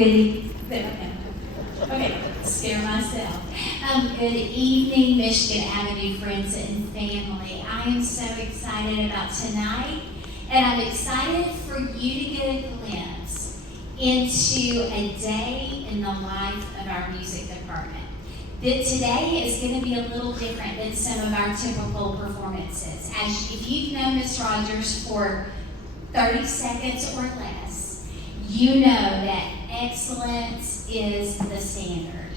Good evening. Okay, scare myself. Good evening, Michigan Avenue friends and family. I am so excited about tonight, and I'm excited for you to get a glimpse into a day in the life of our music department. That today is going to be a little different than some of our typical performances. As if you've known Miss Rogers for 30 seconds or less, you know that excellence is the standard.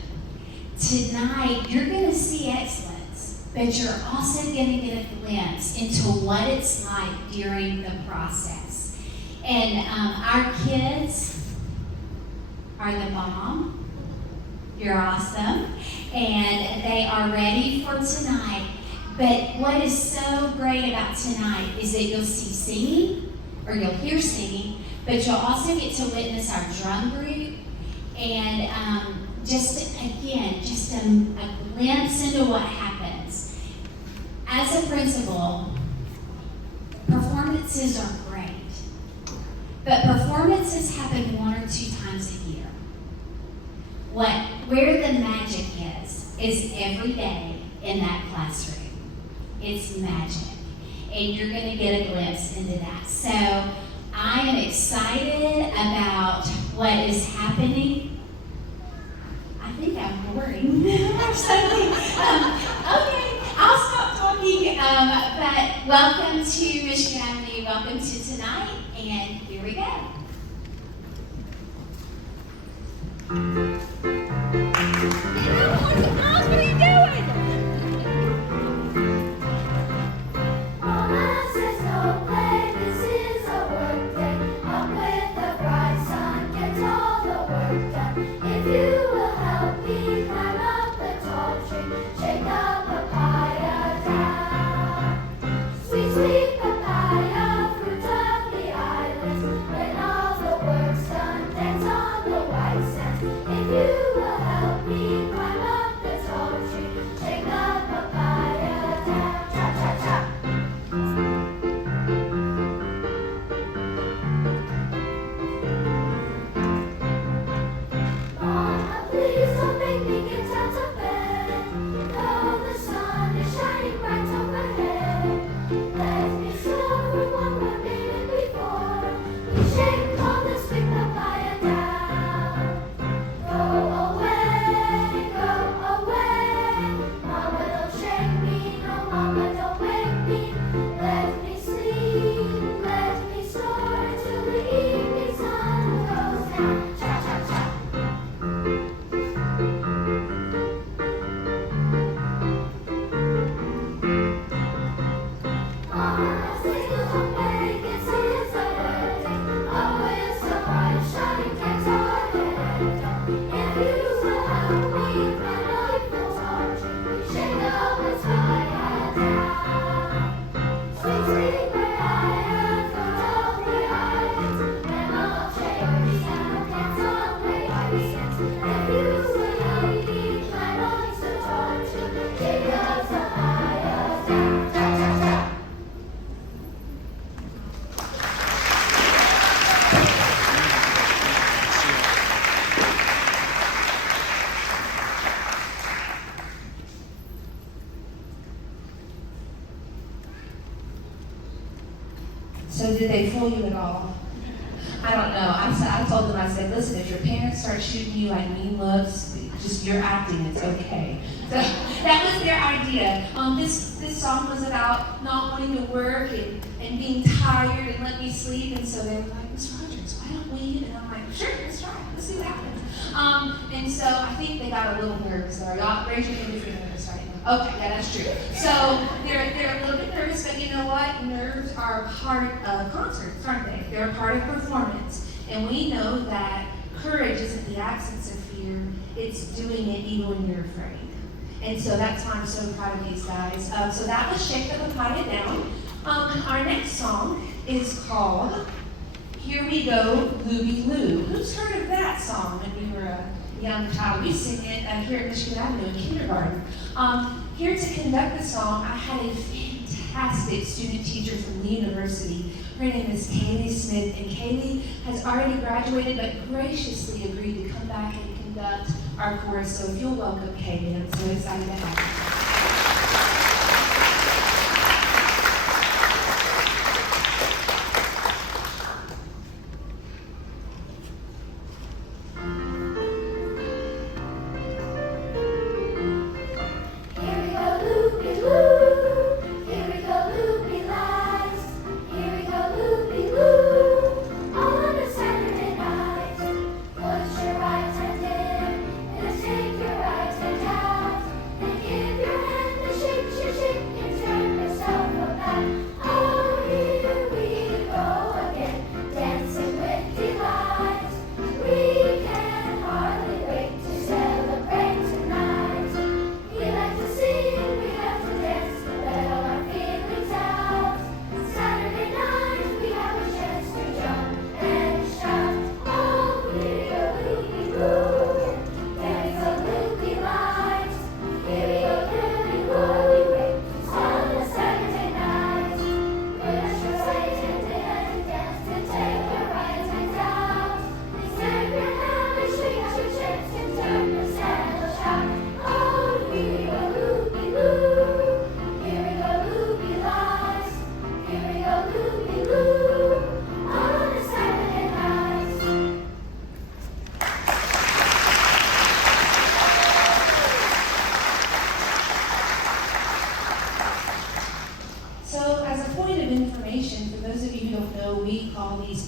Tonight, you're going to see excellence, but you're also going to get a glimpse into what it's like during the process. And our kids are the bomb. You're awesome. And they are ready for tonight. But what is so great about tonight is that you'll see singing, or you'll hear singing, but you'll also get to witness our drum group and just a glimpse into what happens. As a principal, performances are great, but performances happen 1 or 2 times a year. Where the magic is every day in that classroom. It's magic, and you're going to get a glimpse into that. So I am excited about what is happening. I think I'm boring. Okay, I'll stop talking. But welcome to Michigan Avenue. Welcome to tonight, and here we go. Girls, what are you doing? Mama says no play, this is a work day. Up with the bright sun, get all the work done. If you will help me climb up the tall tree, shake the papaya down. Sweet, sweet papaya, fruit of the islands. When all the work's done, dance on the white sands. If you will help me climb up the tall tree, shake the papaya down. Cha, cha, cha. Mama, please don't make me get out of bed. Though the sun is shining bright overhead, let me slow for one more minute before we shake all this big papaya down. Go away, Mama, don't shake me, no, Mama, don't wake me. Let me sleep, let me soar till the evening sun goes down. Cha, cha, cha. Mama, sing a song, make it so it's a birthday. Always so bright, shining, gets our head down. If you will help me climb up the tall tree, shake all this fire down. Sweet, sweet papaya, fruit of the islands. When all cherries and dance on the white sands. If you will help me climb up the tall tree, shake all this fire down. Cha, cha, cha. So did they fool you at all? I don't know. I told them, I said, listen, if your parents start shooting you like mean looks, just you're acting, it's okay. So that was their idea. This song was about not wanting to work and being tired and let me sleep, and so they were like, Miss Rogers, why don't we? And I'm like, sure, let's try it. Let's see what happens. And so I think they got a little nervous. Are y'all raise your hand if you're nervous right now? Okay, yeah, that's true. So they're a little bit nervous, but you know what? Nerves are part of concerts, aren't they? They're a part of performance. And we know that courage isn't the absence of fear, it's doing it even when you're afraid. And so that's why I'm so proud of these guys. So that was Shake the Papaya Down. Our next song is called Here We Go, Looby Loo. Who's heard of that song when you were a young child? We sing it here at Michigan Avenue in kindergarten. Here to conduct the song, I had a fantastic student teacher from the university. Her Her name is Kaylee Smith, and Kaylee has already graduated but graciously agreed to come back and conduct our chorus. So if you'll welcome Kaylee, I'm so excited to have her.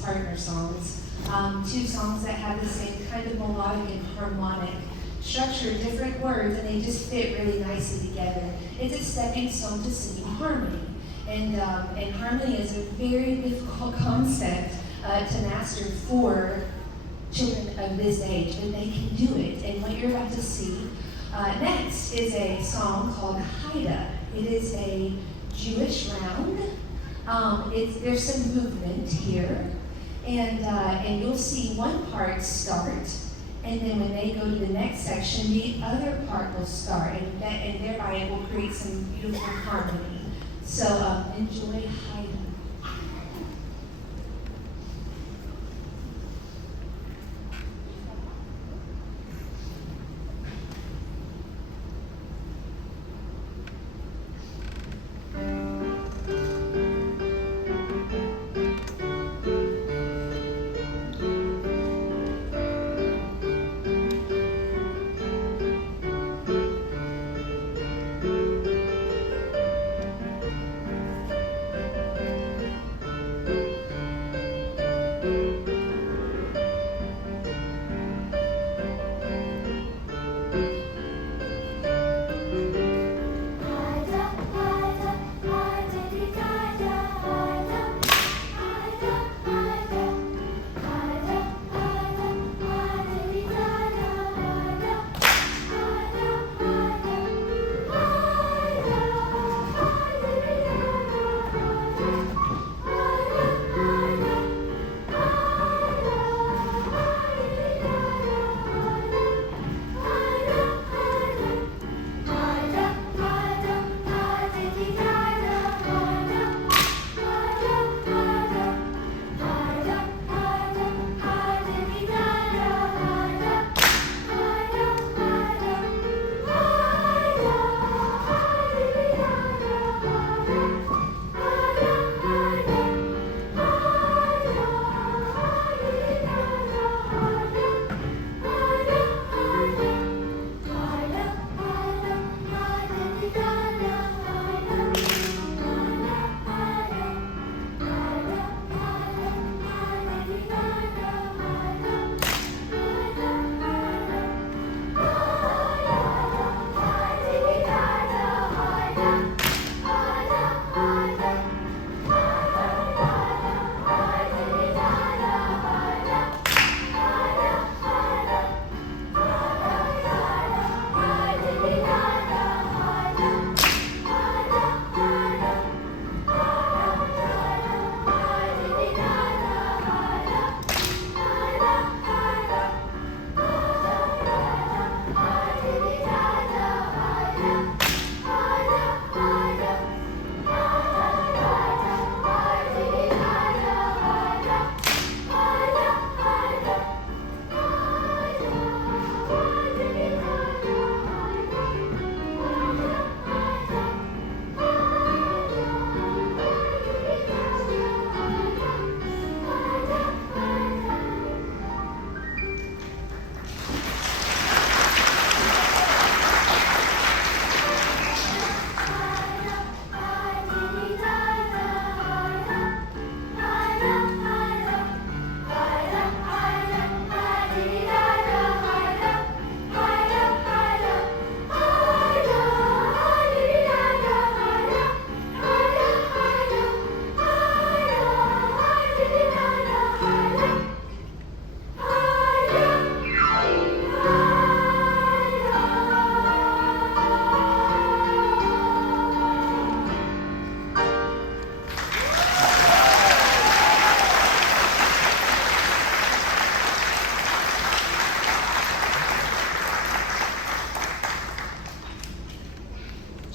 Partner songs, two songs that have the same kind of melodic and harmonic structure, different words, and they just fit really nicely together. It's a stepping stone to singing harmony, and harmony is a very difficult concept to master for children of this age, but they can do it. And what you're about to see next is a song called Kaida. It is a Jewish round. There's some movement here. And you'll see one part start, and then when they go to the next section, the other part will start, and thereby it will create some beautiful harmony. So enjoy Kaida.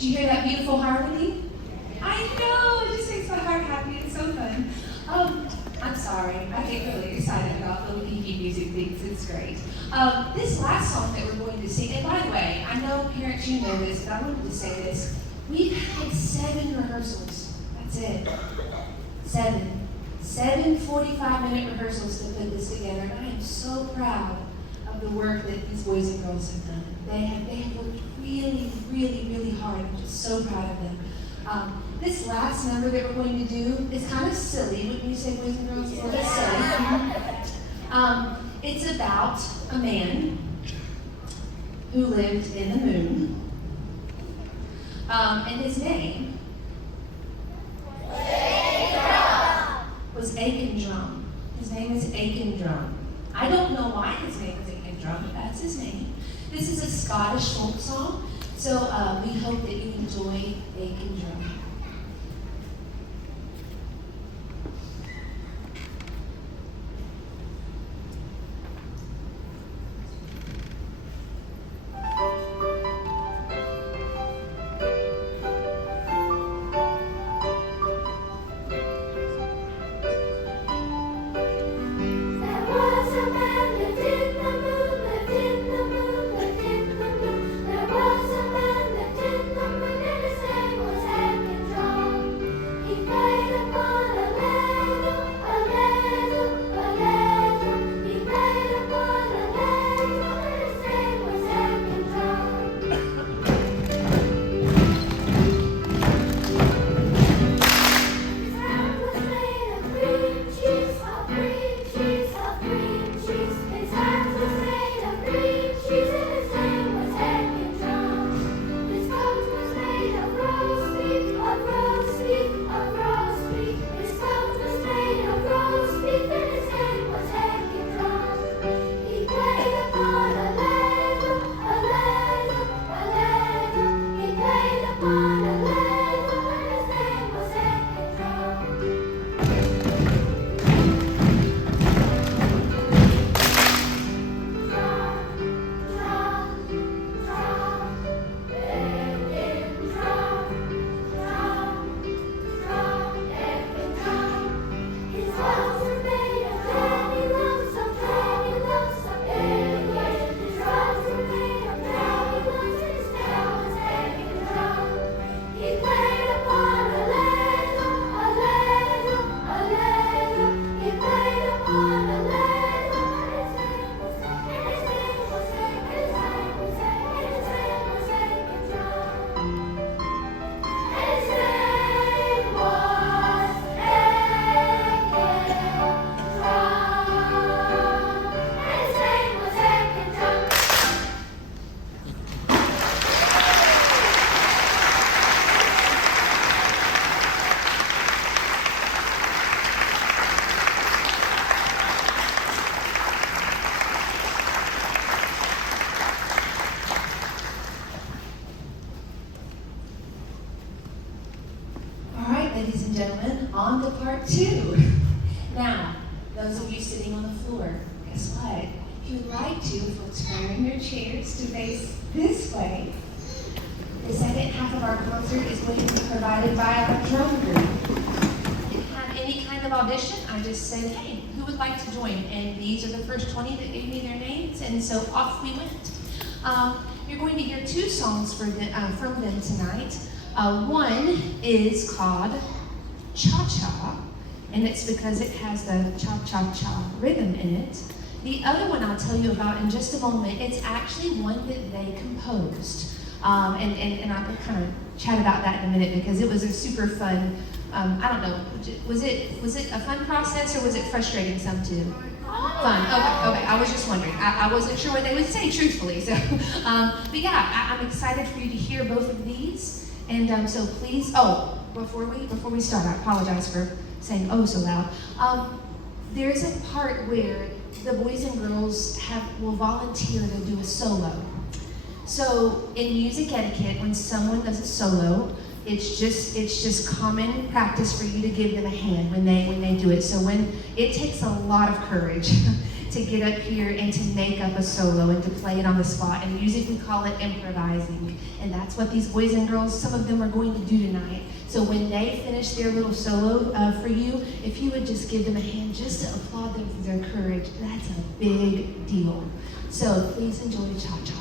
Did you hear that beautiful harmony? I know, it just makes my heart happy. It's so fun. I'm sorry, I get really excited about the geeky music things. It's great. This last song that we're going to sing, and by the way, I know parents, you know this, but I wanted to say this. We've had 7 rehearsals. That's it. 7 45-minute rehearsals to put this together, and I am so proud of the work that these boys and girls have done. They have worked really, really, really hard. I'm just so proud of them. This last number that we're going to do is kind of silly. Wouldn't you say, boys and girls? It's a little silly. It's about a man who lived in the moon. And his name was Drum. His name is Drum. I don't know why his name is Drum, but that's his name. This is a Scottish folk song, so we hope that you enjoy Drum. There was a man lived in the moon, lived in the moon, lived in the moon. There was a man lived in the moon, and his name was Drum. He played upon a ladle, a ladle, a ladle. He played upon a ladle, and his name was Drum. His hand was made of green cheese, of green cheese, of green cheese. His hand was made of green cheese, and his name was Drum. His coat was made of roast beef, of roast beef, of roast beef. His coat was made of roast beef, and his name was Drum. He played upon a ladle, a ladle, a ladle. He played upon a ladle, and his name was Drum. His clothes were made of candy lumps, of candy lumps, of candy lumps. His clothes were made of candy lumps, and his name was Drum. He played upon a ladle, a ladle, a ladle. He played upon a ladle, and his name was Drum. His name was Drum. His name was All right, ladies and gentlemen, on to part 2. Now, those of you sitting on the floor, guess what? If you would like to, folks, turn your chairs to face this way. The second half of our concert is going to be provided by our drum group. Didn't have any kind of audition. I just said, hey, who would like to join? And these are the first 20 that gave me their names, and so off we went. You're going to hear 2 songs from them tonight. One is called Cha-Cha, and it's because it has the cha-cha-cha rhythm in it. The other one I'll tell you about in just a moment. It's actually one that they composed. And I can kind of chat about that in a minute because it was a super fun, I don't know, was it a fun process or was it frustrating some too? Fun, okay, I was just wondering. I wasn't sure what they would say truthfully, so, but yeah, I'm excited for you to hear both of these. And so please, before we start, I apologize for saying oh so loud. There's a part where the boys and girls will volunteer to do a solo. So in music etiquette, when someone does a solo, it's just common practice for you to give them a hand when they do it. So when it takes a lot of courage, to get up here and to make up a solo and to play it on the spot. In music, we call it improvising. And that's what these boys and girls, some of them are going to do tonight. So when they finish their little solo for you, if you would just give them a hand just to applaud them for their courage, that's a big deal. So please enjoy Cha-Cha.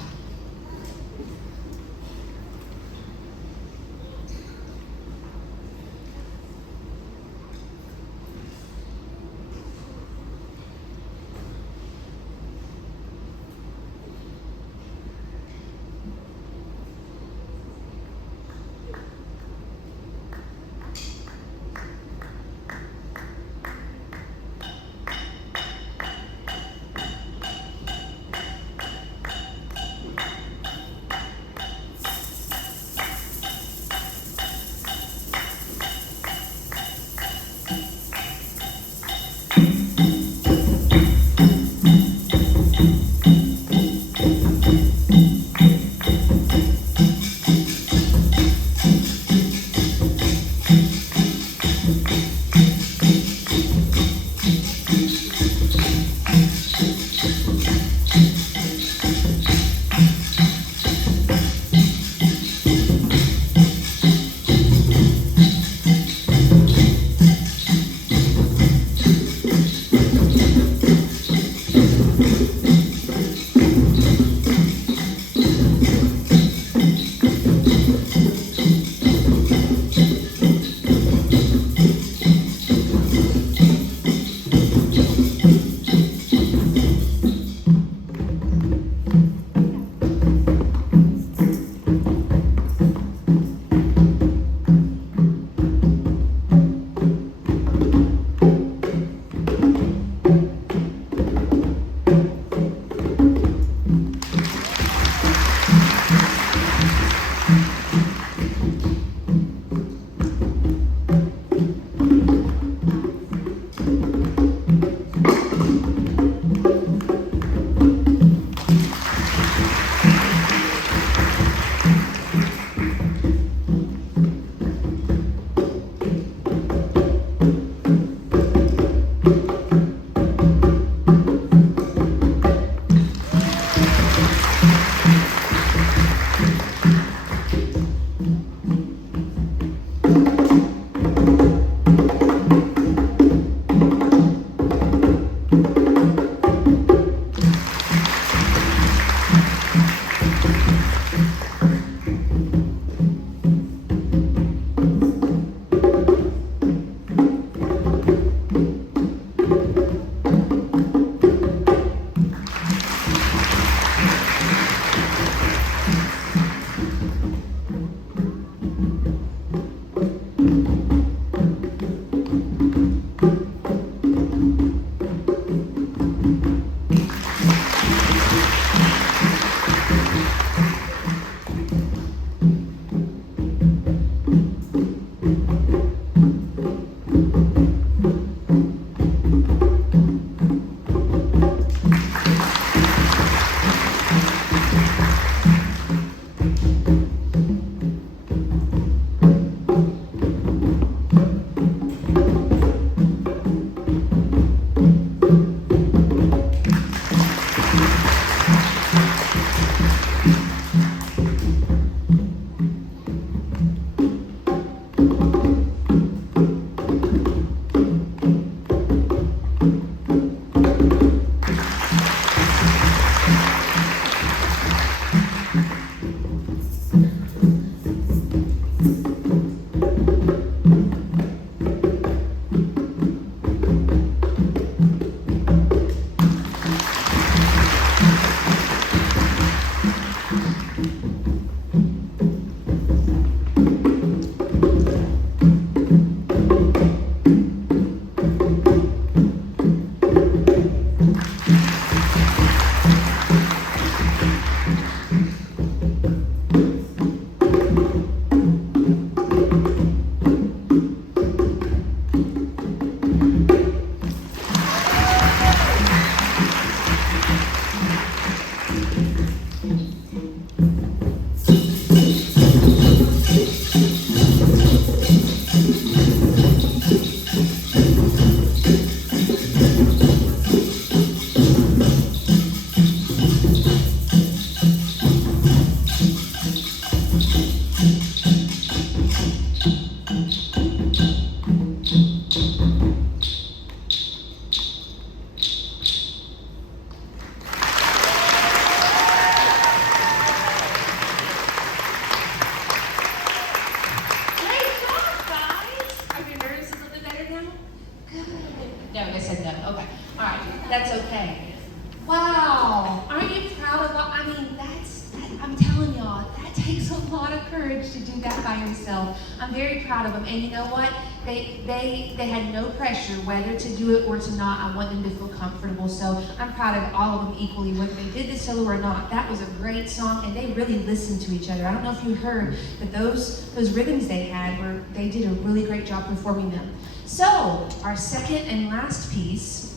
takes a lot of courage to do that by yourself. I'm very proud of them. And you know what? They had no pressure whether to do it or to not. I want them to feel comfortable. So I'm proud of all of them equally, whether they did the solo or not. That was a great song, and they really listened to each other. I don't know if you heard, but those rhythms they had, they did a really great job performing them. So our second and last piece,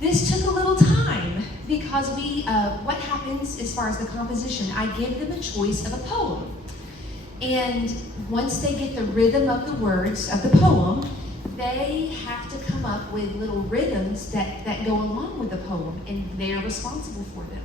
this took a little time because what happens as far as the composition, I give them a choice of a poem. And once they get the rhythm of the words of the poem, they have to come up with little rhythms that go along with the poem, and they're responsible for them.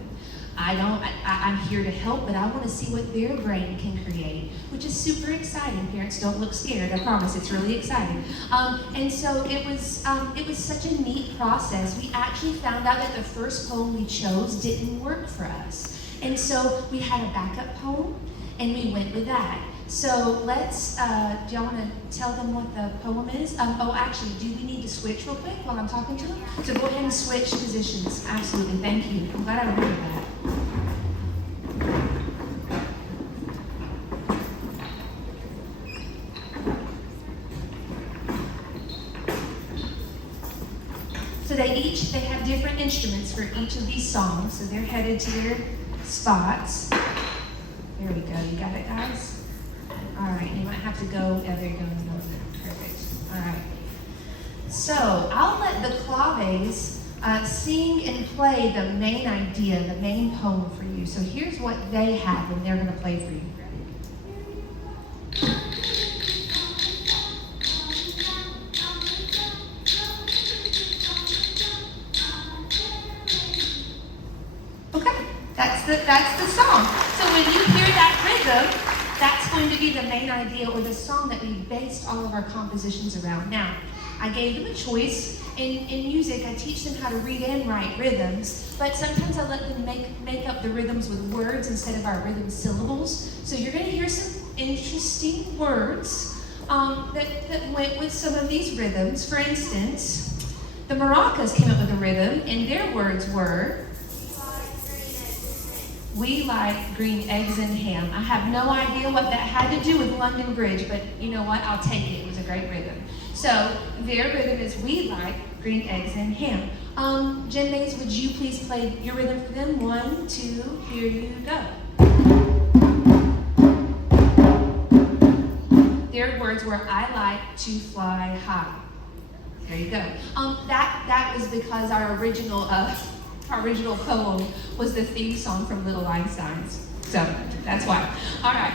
I'm here to help, but I want to see what their brain can create, which is super exciting. Parents, don't look scared. I promise, it's really exciting. And so it was such a neat process. We actually found out that the first poem we chose didn't work for us. And so we had a backup poem, and we went with that. So let's, do y'all want to tell them what the poem is? Actually, do we need to switch real quick while I'm talking to them? So go ahead and switch positions. Absolutely, thank you. I'm glad I remembered that. So they have different instruments for each of these songs. So they're headed to their spots. There we go. You got it, guys? All right. You might have to go. Yeah, there you go. Perfect. All right. So I'll let the claves sing and play the main idea, the main poem for you. So here's what they have when they're going to play for you. That's the song. So when you hear that rhythm, that's going to be the main idea or the song that we based all of our compositions around. Now, I gave them a choice. In music, I teach them how to read and write rhythms, but sometimes I let them make up the rhythms with words instead of our rhythm syllables. So you're going to hear some interesting words that went with some of these rhythms. For instance, the maracas came up with a rhythm, and their words were, "We like green eggs and ham." I have no idea what that had to do with London Bridge, but you know what? I'll take it. It was a great rhythm. So their rhythm is, "We like green eggs and ham." Jen Mays, would you please play your rhythm for them? 1, 2, here you go. Their words were, "I like to fly high." There you go. That was because our original poem was the theme song from Little Einsteins. So that's why. All right.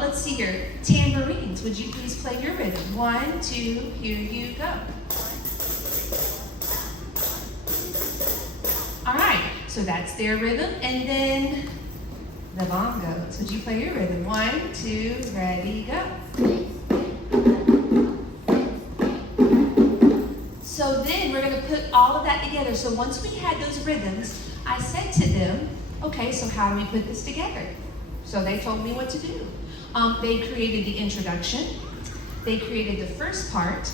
Let's see here. Tambourines, would you please play your rhythm? 1, 2, here you go. All right. So that's their rhythm. And then the bongos, would you play your rhythm? 1, 2, ready, go. So then we're going to put all of that together. So once we had those rhythms, I said to them, okay, so how do we put this together? So they told me what to do. They created the introduction. They created the first part.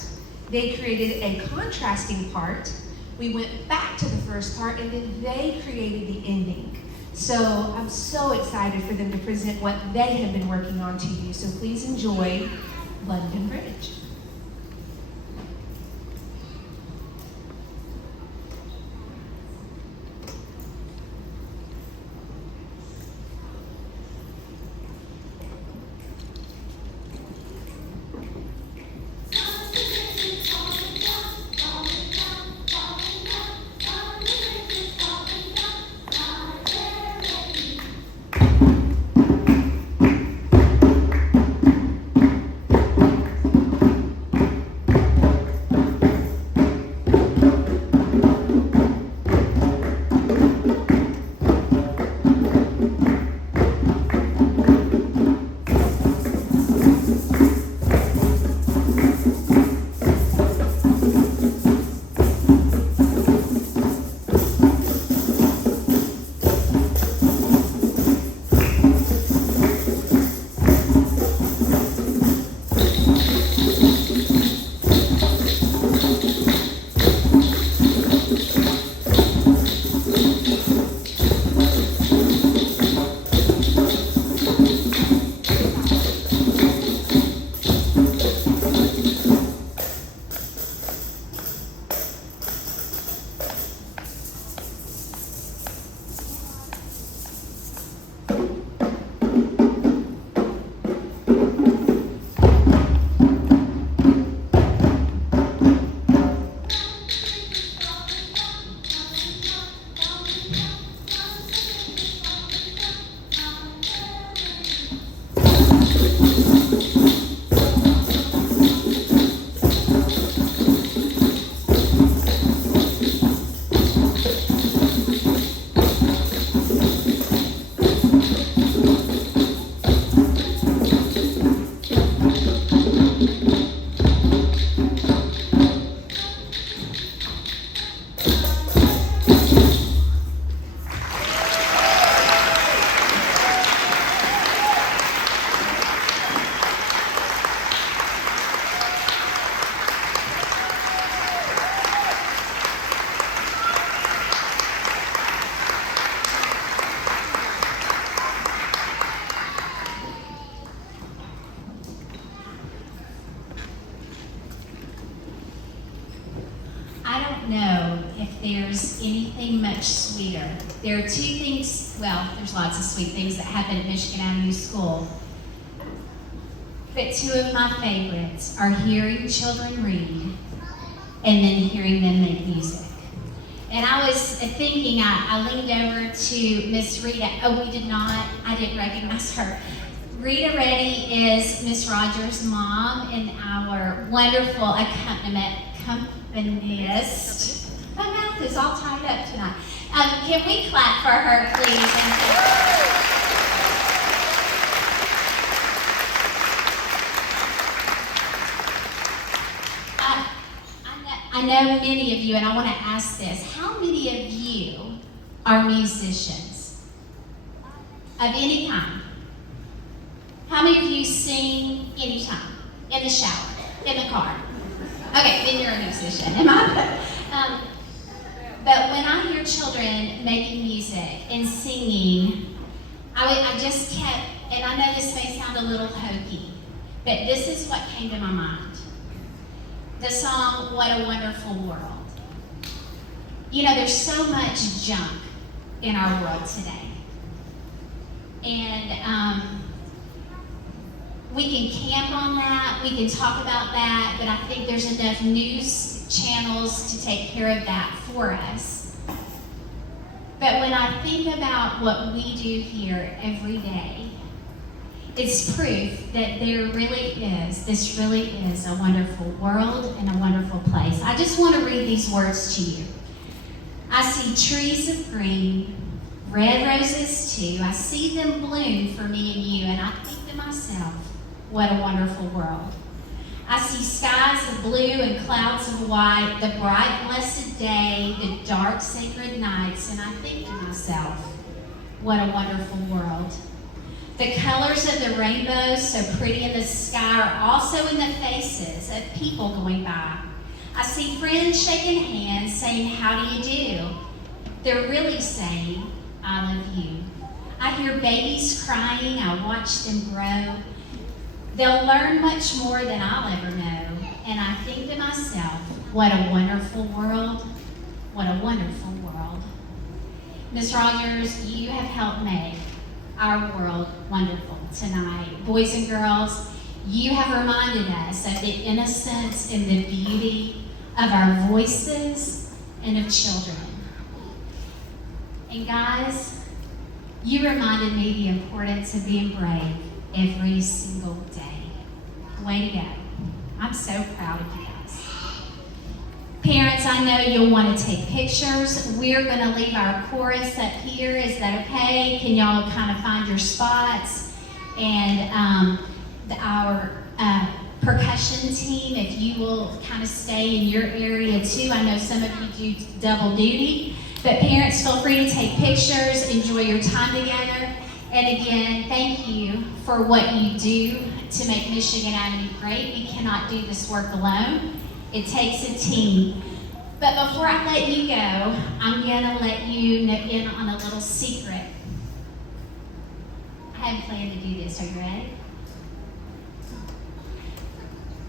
They created a contrasting part. We went back to the first part, and then they created the ending. So I'm so excited for them to present what they have been working on to you. So please enjoy London Bridge. there's anything much sweeter. There are two things, well, there's lots of sweet things that happen at Michigan Avenue School. But two of my favorites are hearing children read and then hearing them make music. And I was thinking, I leaned over to Miss Rita. Oh, I didn't recognize her. Rita Reddy is Miss Rogers' mom and our wonderful accompanist. My mouth is all tied up tonight. Can we clap for her, please? I know many of you, and I want to ask this. How many of you are musicians? Of any kind? How many of you sing anytime? In the shower? In the car? Okay, then you're a musician. Am I? But when I hear children making music and singing, I just kept, and I know this may sound a little hokey, but this is what came to my mind. The song, What a Wonderful World. You know, there's so much junk in our world today. And we can camp on that, we can talk about that, but I think there's enough news channels to take care of that for us. But when I think about what we do here every day, it's proof that this really is a wonderful world and a wonderful place. I just want to read these words to you. I see trees of green, red roses too. I see them bloom for me and you, and I think to myself, what a wonderful world. I see skies of blue and clouds of white, the bright blessed day, the dark sacred nights, and I think to myself, what a wonderful world. The colors of the rainbow, so pretty in the sky, are also in the faces of people going by. I see friends shaking hands, saying, how do you do? They're really saying, I love you. I hear babies crying, I watch them grow. They'll learn much more than I'll ever know. And I think to myself, what a wonderful world, what a wonderful world. Miss Rogers, you have helped make our world wonderful tonight. Boys and girls, you have reminded us of the innocence and the beauty of our voices and of children. And guys, you reminded me the importance of being brave every single day. Way to go. I'm so proud of you guys. Parents, I know you'll want to take pictures. We're going to leave our chorus up here. Is that okay? Can y'all kind of find your spots? And our percussion team, if you will kind of stay in your area too. I know some of you do double duty. But parents, feel free to take pictures. Enjoy your time together. And again, thank you for what you do to make Michigan Avenue great. We cannot do this work alone. It takes a team. But before I let you go, I'm going to let you in on a little secret. I hadn't planned to do this. Are you ready?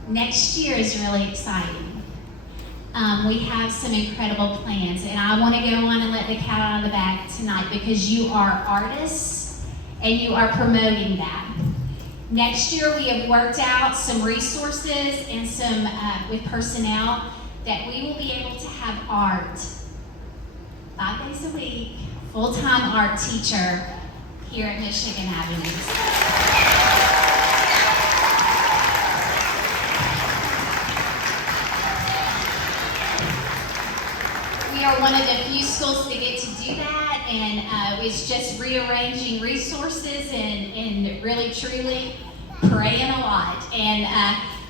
Next year is really exciting. We have some incredible plans, and I want to go on and let the cat out of the bag tonight because you are artists and you are promoting that. Next year, we have worked out some resources and some with personnel that we will be able to have art 5 days a week, full-time art teacher here at Michigan Avenue. We are one of the few schools to get to do that, and it's just rearranging resources and really truly praying a lot. And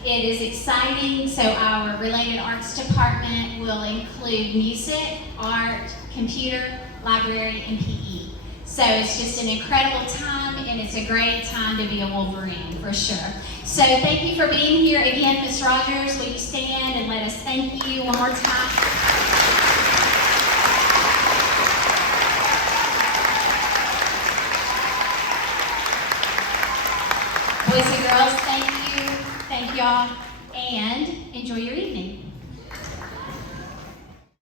it is exciting. So our related arts department will include music, art, computer, library, and PE. So it's just an incredible time, and it's a great time to be a Wolverine for sure. So thank you for being here again, Ms. Rogers. Will you stand and let us thank you one more time? Boys and girls, thank you. Thank y'all. And enjoy your evening.